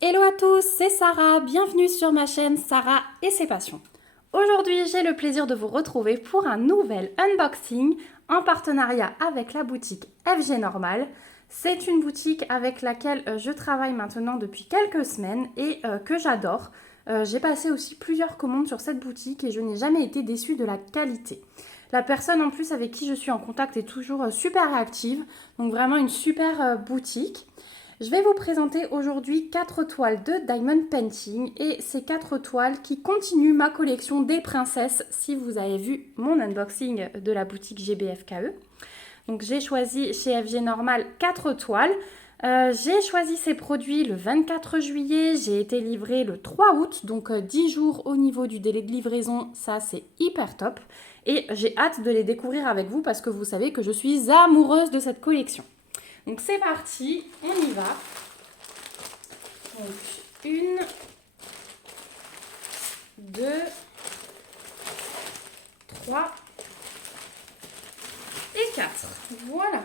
Hello à tous, c'est Sarah, bienvenue sur ma chaîne Sarah et ses passions. Aujourd'hui, j'ai le plaisir de vous retrouver pour un nouvel unboxing en partenariat avec la boutique FG Normal. C'est une boutique avec laquelle je travaille maintenant depuis quelques semaines et que j'adore. J'ai passé aussi plusieurs commandes sur cette boutique et je n'ai jamais été déçue de la qualité. La personne en plus avec qui je suis en contact est toujours super réactive, donc vraiment une super boutique. Je vais vous présenter aujourd'hui 4 toiles de Diamond Painting et ces 4 toiles qui continuent ma collection des princesses si vous avez vu mon unboxing de la boutique GBFKE. Donc j'ai choisi chez FG Normal 4 toiles. J'ai choisi ces produits le 24 juillet, j'ai été livrée le 3 août, donc 10 jours au niveau du délai de livraison, ça c'est hyper top. Et j'ai hâte de les découvrir avec vous parce que vous savez que je suis amoureuse de cette collection. Donc c'est parti, on y va. Donc une, deux, trois et quatre. Voilà.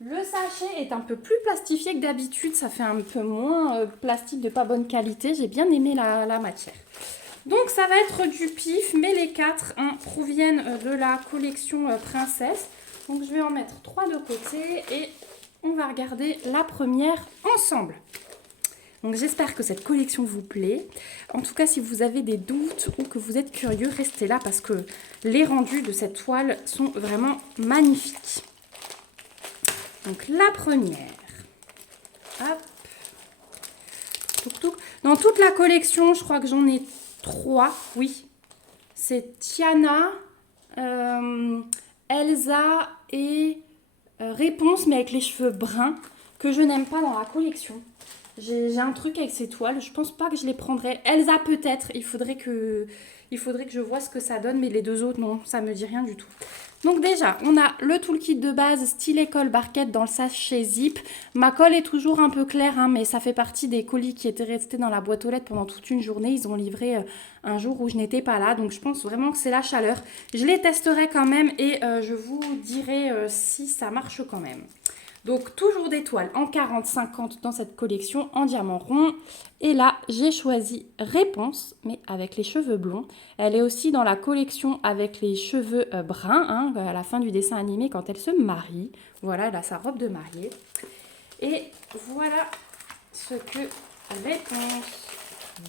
Le sachet est un peu plus plastifié que d'habitude, ça fait un peu moins plastique de pas bonne qualité. J'ai bien aimé la matière. Donc ça va être du pif, mais les 4 proviennent de la collection Princesse. Donc je vais en mettre 3 de côté et on va regarder la première ensemble. Donc j'espère que cette collection vous plaît. En tout cas, si vous avez des doutes ou que vous êtes curieux, restez là parce que les rendus de cette toile sont vraiment magnifiques. Donc la première. Hop. Touk, touk. Dans toute la collection, je crois que j'en ai 3. Oui. C'est Tiana, Elsa et Réponse, mais avec les cheveux bruns, que je n'aime pas dans la collection. J'ai un truc avec ces toiles, je pense pas que je les prendrais. Elsa peut-être, il faudrait que je vois ce que ça donne, mais les deux autres non, ça me dit rien du tout. Donc déjà, on a le toolkit de base stylet colle barquette dans le sachet zip. Ma colle est toujours un peu claire, hein, mais ça fait partie des colis qui étaient restés dans la boîte aux lettres pendant toute une journée. Ils ont livré un jour où je n'étais pas là, donc je pense vraiment que c'est la chaleur. Je les testerai quand même et je vous dirai si ça marche quand même. Donc toujours des toiles en 40-50 dans cette collection en diamant rond. Et là, j'ai choisi Réponse, mais avec les cheveux blonds. Elle est aussi dans la collection avec les cheveux bruns, hein, à la fin du dessin animé quand elle se marie. Voilà, elle a sa robe de mariée. Et voilà ce que Réponse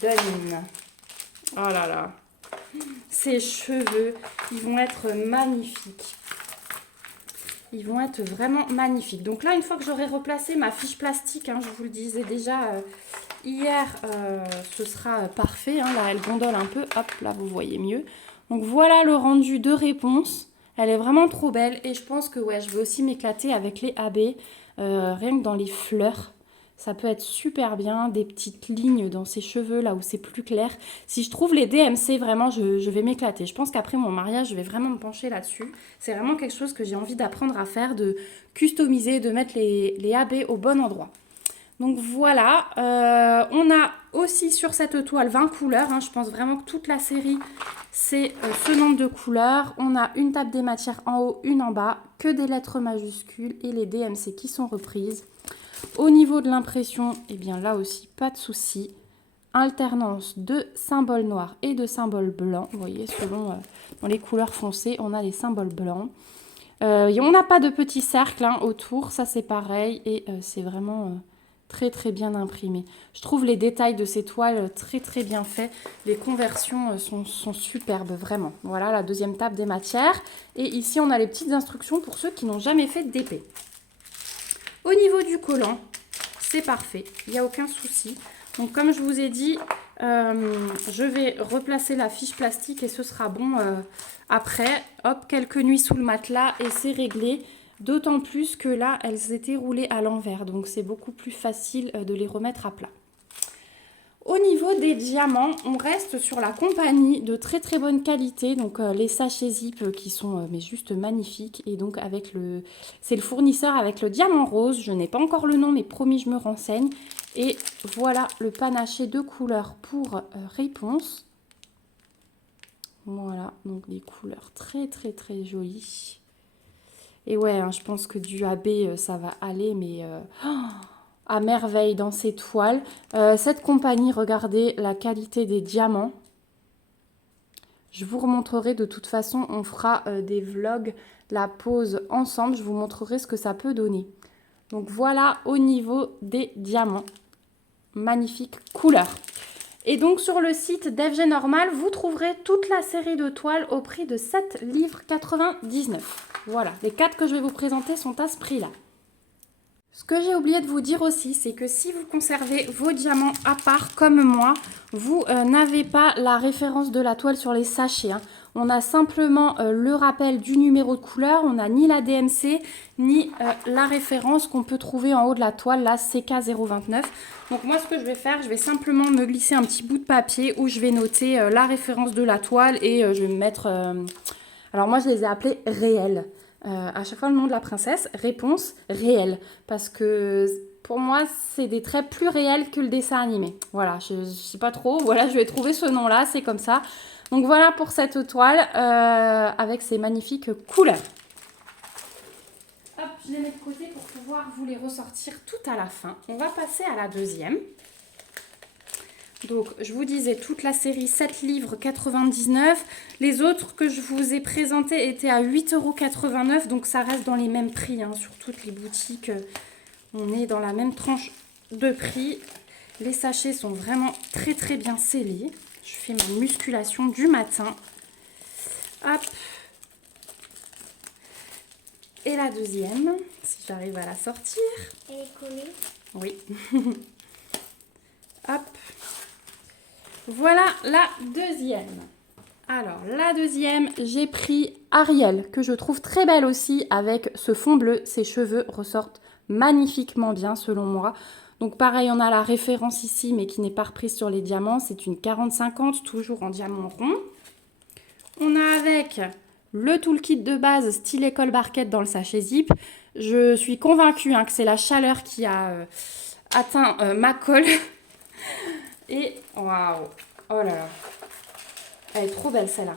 donne. Oh là là, ces cheveux, ils vont être magnifiques. Ils vont être vraiment magnifiques. Donc là, une fois que j'aurai replacé ma fiche plastique, hein, je vous le disais déjà hier, ce sera parfait. Hein, là, elle gondole un peu. Hop, là, vous voyez mieux. Donc voilà le rendu de Réponse. Elle est vraiment trop belle. Et je pense que ouais, je vais aussi m'éclater avec les AB. Rien que dans les fleurs. Ça peut être super bien, des petites lignes dans ses cheveux là où c'est plus clair. Si je trouve les DMC, vraiment, je vais m'éclater. Je pense qu'après mon mariage, je vais vraiment me pencher là-dessus. C'est vraiment quelque chose que j'ai envie d'apprendre à faire, de customiser, de mettre les AB au bon endroit. Donc voilà, on a aussi sur cette toile 20 couleurs. Hein. Je pense vraiment que toute la série, c'est ce nombre de couleurs. On a une table des matières en haut, une en bas, que des lettres majuscules et les DMC qui sont reprises. Au niveau de l'impression, eh bien là aussi, pas de souci. Alternance de symboles noirs et de symboles blancs. Vous voyez, selon dans les couleurs foncées, on a les symboles blancs. On n'a pas de petits cercles hein, autour, ça c'est pareil. Et c'est vraiment très très bien imprimé. Je trouve les détails de ces toiles très très bien faits. Les conversions sont superbes, vraiment. Voilà la deuxième table des matières. Et ici, on a les petites instructions pour ceux qui n'ont jamais fait d'épée. Au niveau du collant, c'est parfait, il n'y a aucun souci. Donc comme je vous ai dit, je vais replacer la fiche plastique et ce sera bon après. Hop, quelques nuits sous le matelas et c'est réglé. D'autant plus que là, elles étaient roulées à l'envers, donc c'est beaucoup plus facile de les remettre à plat. Au niveau des diamants, on reste sur la compagnie de très très bonne qualité. Donc les sachets zip qui sont mais juste magnifiques. Et donc c'est le fournisseur avec le diamant rose. Je n'ai pas encore le nom mais promis je me renseigne. Et voilà le panaché de couleurs pour Réponse. Voilà, donc des couleurs très très très jolies. Et ouais, hein, je pense que du AB ça va aller mais... à merveille dans ces toiles. Cette compagnie, regardez la qualité des diamants. Je vous remontrerai de toute façon, on fera des vlogs, la pose ensemble. Je vous montrerai ce que ça peut donner. Donc voilà au niveau des diamants. Magnifique couleur. Et donc sur le site d'FG Normal, vous trouverez toute la série de toiles au prix de 7 livres 99. Voilà, les 4 que je vais vous présenter sont à ce prix-là. Ce que j'ai oublié de vous dire aussi, c'est que si vous conservez vos diamants à part comme moi, vous n'avez pas la référence de la toile sur les sachets. Hein. On a simplement le rappel du numéro de couleur, on n'a ni la DMC, ni la référence qu'on peut trouver en haut de la toile, la CK029. Donc moi, ce que je vais faire, je vais simplement me glisser un petit bout de papier où je vais noter la référence de la toile et je vais me mettre... Alors moi, je les ai appelés réels. À chaque fois, le nom de la princesse, réponse réelle. Parce que pour moi, c'est des traits plus réels que le dessin animé. Voilà, je ne sais pas trop. Voilà, je vais trouver ce nom-là, c'est comme ça. Donc voilà pour cette toile avec ces magnifiques couleurs. Hop, je les mets de côté pour pouvoir vous les ressortir tout à la fin. On va passer à la deuxième. Donc, je vous disais, toute la série 7 livres 99. Les autres que je vous ai présentés étaient à 8,89 €. Donc, ça reste dans les mêmes prix. Hein, sur toutes les boutiques, on est dans la même tranche de prix. Les sachets sont vraiment très, très bien scellés. Je fais ma musculation du matin. Hop. Et la deuxième, si j'arrive à la sortir. Elle est collée. Oui. Hop. Voilà la deuxième. Alors, la deuxième, j'ai pris Ariel, que je trouve très belle aussi, avec ce fond bleu. Ses cheveux ressortent magnifiquement bien, selon moi. Donc, pareil, on a la référence ici, mais qui n'est pas reprise sur les diamants. C'est une 40-50, toujours en diamant rond. On a avec le toolkit de base style école barquette dans le sachet zip. Je suis convaincue que c'est la chaleur qui a atteint ma colle. Et waouh, oh là là, elle est trop belle celle-là.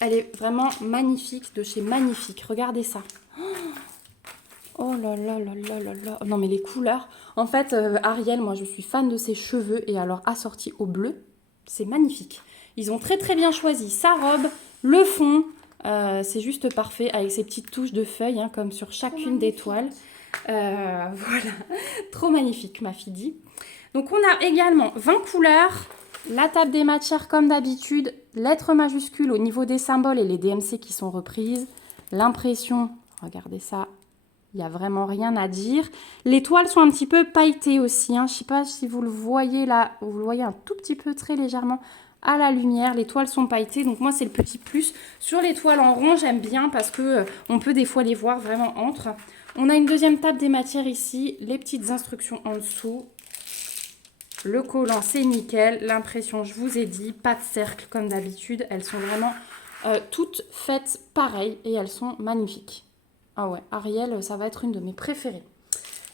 Elle est vraiment magnifique, de chez Magnifique. Regardez ça. Oh là là là là là là. Non mais les couleurs. En fait, Ariel, moi je suis fan de ses cheveux et alors assorti au bleu, c'est magnifique. Ils ont très très bien choisi sa robe, le fond. C'est juste parfait avec ces petites touches de feuilles hein, comme sur chacune des toiles. Voilà, trop magnifique ma fille dit. Donc on a également 20 couleurs, la table des matières comme d'habitude, lettres majuscules au niveau des symboles et les DMC qui sont reprises, l'impression, regardez ça, il n'y a vraiment rien à dire. Les toiles sont un petit peu pailletées aussi, hein. Je ne sais pas si vous le voyez là, vous le voyez un tout petit peu très légèrement à la lumière, les toiles sont pailletées, donc moi c'est le petit plus. Sur les toiles en rond, j'aime bien parce que on peut des fois les voir vraiment entre. On a une deuxième table des matières ici, les petites instructions en dessous. Le collant, c'est nickel. L'impression, je vous ai dit, pas de cercle comme d'habitude. Elles sont vraiment toutes faites pareil et elles sont magnifiques. Ah ouais, Ariel, ça va être une de mes préférées.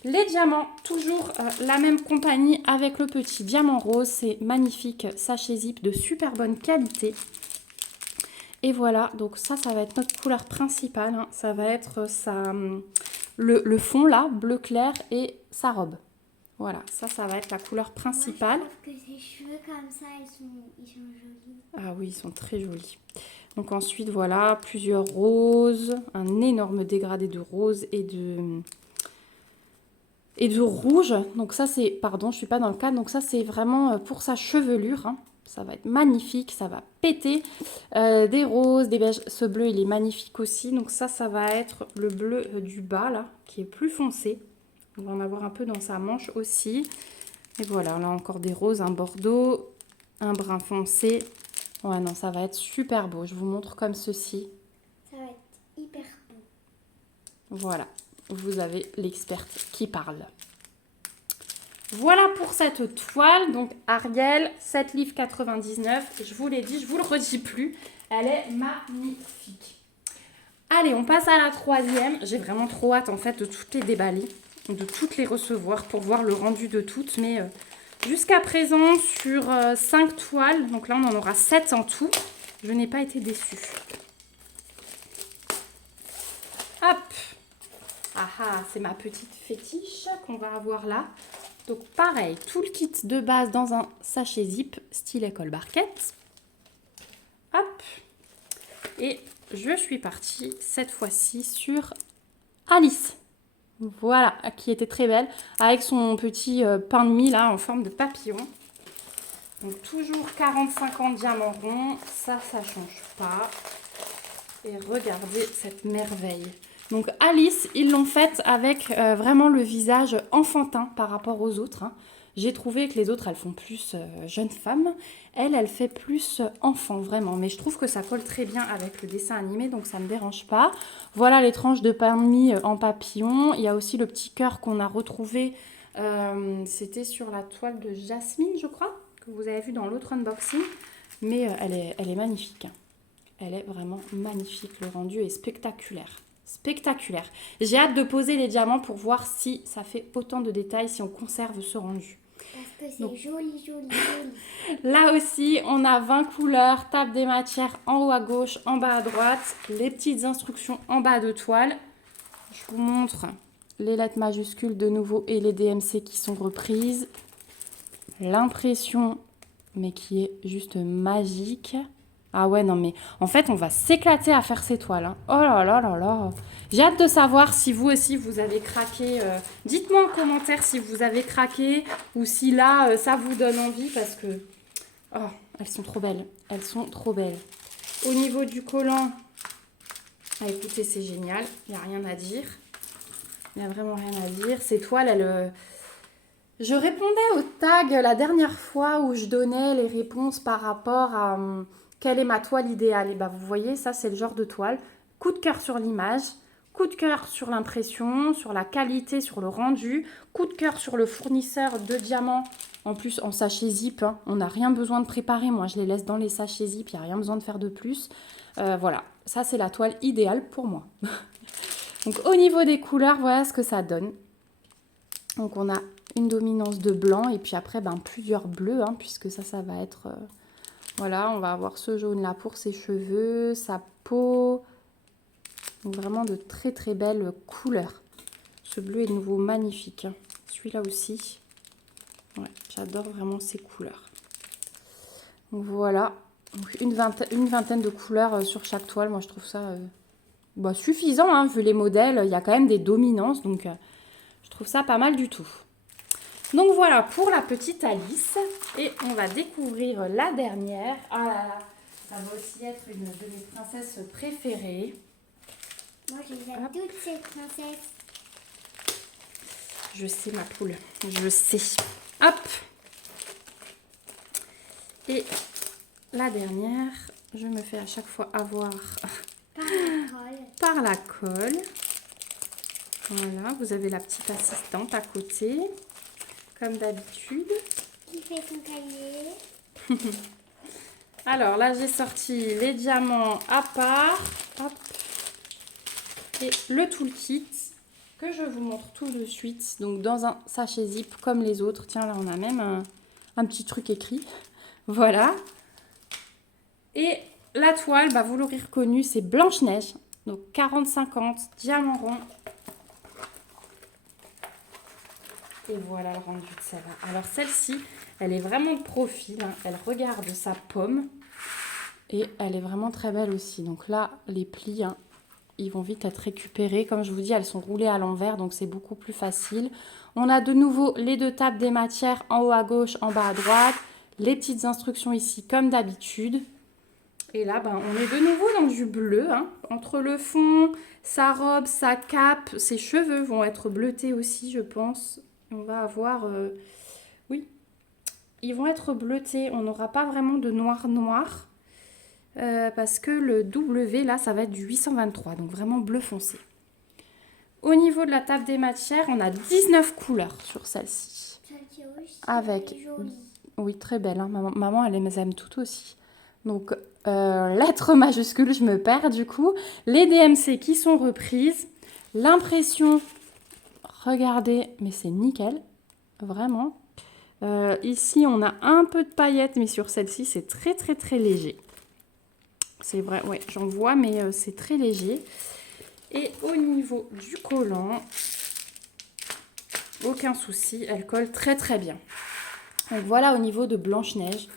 Les diamants, toujours la même compagnie avec le petit diamant rose. C'est magnifique, sachet zip de super bonne qualité. Et voilà, donc ça va être notre couleur principale. Hein. Ça va être le fond là, bleu clair et sa robe. Voilà, ça va être la couleur principale. Moi, je trouve que ses cheveux comme ça, ils sont jolis. Ah oui, ils sont très jolis. Donc ensuite, voilà, plusieurs roses, un énorme dégradé de rose et de rouge. Donc ça, c'est, pardon, je suis pas dans le cadre. Donc ça, c'est vraiment pour sa chevelure. Hein. Ça va être magnifique, ça va péter. Des roses, des beiges. Ce bleu, il est magnifique aussi. Donc ça va être le bleu du bas, là, qui est plus foncé. On va en avoir un peu dans sa manche aussi. Et voilà, là encore des roses, un bordeaux, un brun foncé. Ouais, non, ça va être super beau. Je vous montre comme ceci. Ça va être hyper beau. Voilà, vous avez l'experte qui parle. Voilà pour cette toile. Donc Ariel, 7 livres 99. Je vous l'ai dit, je vous le redis plus. Elle est magnifique. Allez, on passe à la troisième. J'ai vraiment trop hâte en fait de toutes les déballer, de toutes les recevoir pour voir le rendu de toutes. Mais jusqu'à présent, sur 5 toiles, donc là on en aura 7 en tout, je n'ai pas été déçue. Hop. Ah c'est ma petite fétiche qu'on va avoir là. Donc pareil, tout le kit de base dans un sachet zip, style école barquette. Hop. Et je suis partie cette fois-ci sur Alice. Voilà, qui était très belle, avec son petit pain de mie là en forme de papillon. Donc toujours 40-50 diamants ronds, ça change pas. Et regardez cette merveille. Donc Alice, ils l'ont faite avec vraiment le visage enfantin par rapport aux autres. Hein. J'ai trouvé que les autres, elles font plus jeune femme. Elle fait plus enfant, vraiment. Mais je trouve que ça colle très bien avec le dessin animé, donc ça ne me dérange pas. Voilà les tranches de pain de mie en papillon. Il y a aussi le petit cœur qu'on a retrouvé. C'était sur la toile de Jasmine, je crois, que vous avez vu dans l'autre unboxing. Mais elle est magnifique. Elle est vraiment magnifique. Le rendu est spectaculaire. Spectaculaire. J'ai hâte de poser les diamants pour voir si ça fait autant de détails, si on conserve ce rendu. Parce que c'est joli, joli, joli. Là aussi, on a 20 couleurs, table des matières en haut à gauche, en bas à droite, les petites instructions en bas de toile. Je vous montre les lettres majuscules de nouveau et les DMC qui sont reprises. L'impression, mais qui est juste magique. Ah ouais, non mais en fait, on va s'éclater à faire ces toiles. Hein. Oh là là là là. J'ai hâte de savoir si vous aussi, vous avez craqué. Dites-moi en commentaire si vous avez craqué ou si là, ça vous donne envie parce que... Oh, elles sont trop belles. Elles sont trop belles. Au niveau du collant, ah, écoutez, c'est génial. Il n'y a rien à dire. Il n'y a vraiment rien à dire. Ces toiles, elles... Je répondais au tag la dernière fois où je donnais les réponses par rapport à... Quelle est ma toile idéale? Et bah, vous voyez, ça, c'est le genre de toile. Coup de cœur sur l'image, coup de cœur sur l'impression, sur la qualité, sur le rendu, coup de cœur sur le fournisseur de diamants. En plus, en sachet zip, hein. On n'a rien besoin de préparer. Moi, je les laisse dans les sachets zip, il n'y a rien besoin de faire de plus. Voilà, ça, c'est la toile idéale pour moi. Donc, au niveau des couleurs, voilà ce que ça donne. Donc, on a une dominance de blanc et puis après, plusieurs bleus, hein, puisque ça va être... Voilà, on va avoir ce jaune-là pour ses cheveux, sa peau. Donc vraiment de très très belles couleurs. Ce bleu est de nouveau magnifique. Celui-là aussi. Ouais, j'adore vraiment ces couleurs. Donc voilà. Donc une vingtaine de couleurs sur chaque toile. Moi, je trouve ça suffisant. Hein, vu les modèles, il y a quand même des dominances. Donc, je trouve ça pas mal du tout. Donc voilà pour la petite Alice. Et on va découvrir la dernière. Ah là là, ça va aussi être une de mes princesses préférées. Moi, je les aime toutes ces princesses. Je sais ma poule, je sais. Hop. Et la dernière, je me fais à chaque fois avoir par la colle. Voilà, vous avez la petite assistante à côté. Comme d'habitude. Qui fait son cahier. Alors là, j'ai sorti les diamants à part. Hop. Et le toolkit que je vous montre tout de suite. Donc dans un sachet zip comme les autres. Tiens, là, on a même un petit truc écrit. Voilà. Et la toile, vous l'aurez reconnu, c'est Blanche-Neige. Donc 40-50, diamants ronds. Et voilà le rendu de celle-là. Alors celle-ci, elle est vraiment de profil. Hein. Elle regarde sa pomme. Et elle est vraiment très belle aussi. Donc là, les plis, hein, ils vont vite être récupérés. Comme je vous dis, elles sont roulées à l'envers. Donc c'est beaucoup plus facile. On a de nouveau les deux tables des matières en haut à gauche, en bas à droite. Les petites instructions ici comme d'habitude. Et là, on est de nouveau dans du bleu. Hein. Entre le fond, sa robe, sa cape, ses cheveux vont être bleutés aussi, je pense. On va avoir... oui, ils vont être bleutés. On n'aura pas vraiment de noir. Parce que le W, là, ça va être du 823. Donc vraiment bleu foncé. Au niveau de la table des matières, on a 19 couleurs sur celle-ci. Celle-ci aussi, avec... elle est jolie. Oui, très belle. Hein. Maman, elle les aime toutes aussi. Donc, lettres majuscules, je me perds du coup. Les DMC qui sont reprises. L'impression... Regardez, mais c'est nickel, vraiment. Ici, on a un peu de paillettes, mais sur celle-ci, c'est très, très, très léger. C'est vrai, ouais, j'en vois, mais c'est très léger. Et au niveau du collant, aucun souci, elle colle très très bien. Donc voilà au niveau de Blanche-Neige.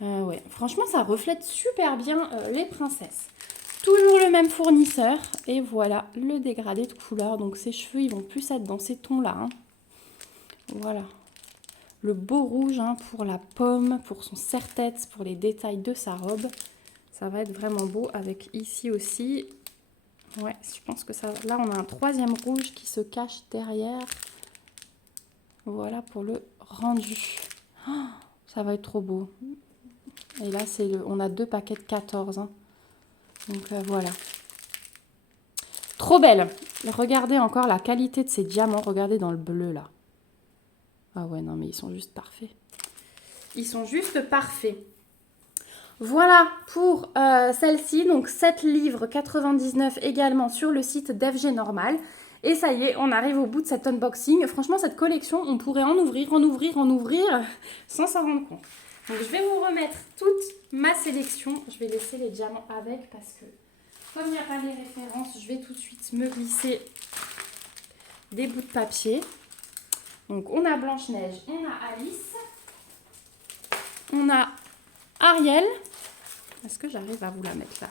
Ouais, franchement, ça reflète super bien les princesses. Toujours le même fournisseur. Et voilà le dégradé de couleur. Donc ses cheveux, ils vont plus être dans ces tons-là. Hein. Voilà. Le beau rouge hein, pour la pomme, pour son serre-tête, pour les détails de sa robe. Ça va être vraiment beau avec ici aussi. Ouais, je pense que ça... Là, on a un troisième rouge qui se cache derrière. Voilà pour le rendu. Oh, ça va être trop beau. Et là, on a 2 paquets de 14. Hein. Donc voilà. Trop belle. Regardez encore la qualité de ces diamants. Regardez dans le bleu là. Ah ouais, non mais ils sont juste parfaits. Ils sont juste parfaits. Voilà pour celle-ci. Donc 7 livres 99 également sur le site d'FG Normal. Et ça y est, on arrive au bout de cet unboxing. Franchement, cette collection, on pourrait en ouvrir sans s'en rendre compte. Donc je vais vous remettre toute ma sélection. Je vais laisser les diamants avec parce que comme il n'y a pas les références, je vais tout de suite me glisser des bouts de papier. Donc on a Blanche-Neige, on a Alice, on a Ariel. Est-ce que j'arrive à vous la mettre là?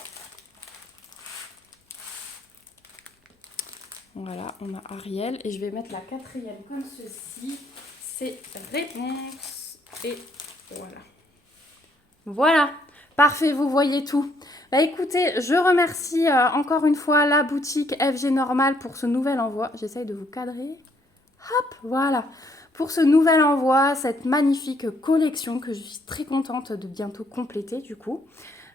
Voilà, on a Ariel et je vais mettre la 4e comme ceci. C'est Réponse et voilà. Voilà, parfait, vous voyez tout. Bah écoutez, je remercie encore une fois la boutique FG Normal pour ce nouvel envoi. J'essaye de vous cadrer. Hop, voilà. Pour ce nouvel envoi, cette magnifique collection que je suis très contente de bientôt compléter du coup.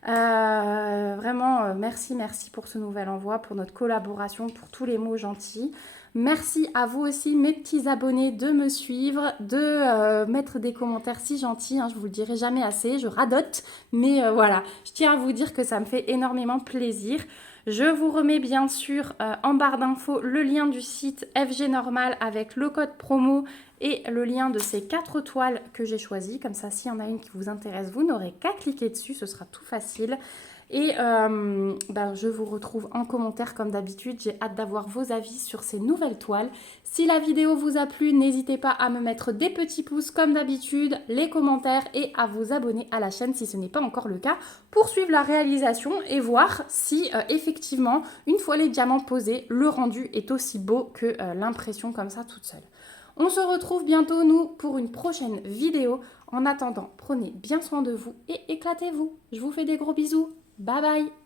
Vraiment, merci pour ce nouvel envoi, pour notre collaboration, pour tous les mots gentils. Merci à vous aussi, mes petits abonnés, de me suivre, de mettre des commentaires si gentils. Hein, je vous le dirai jamais assez, je radote. Mais voilà, je tiens à vous dire que ça me fait énormément plaisir. Je vous remets bien sûr en barre d'infos le lien du site FG Normal avec le code promo et le lien de ces 4 toiles que j'ai choisies. Comme ça, s'il y en a une qui vous intéresse, vous n'aurez qu'à cliquer dessus, ce sera tout facile. Et je vous retrouve en commentaire comme d'habitude. J'ai hâte d'avoir vos avis sur ces nouvelles toiles. Si la vidéo vous a plu, n'hésitez pas à me mettre des petits pouces comme d'habitude, les commentaires et à vous abonner à la chaîne si ce n'est pas encore le cas pour suivre la réalisation et voir si effectivement, une fois les diamants posés, le rendu est aussi beau que l'impression comme ça toute seule. On se retrouve bientôt, nous, pour une prochaine vidéo. En attendant, prenez bien soin de vous et éclatez-vous. Je vous fais des gros bisous. Bye bye!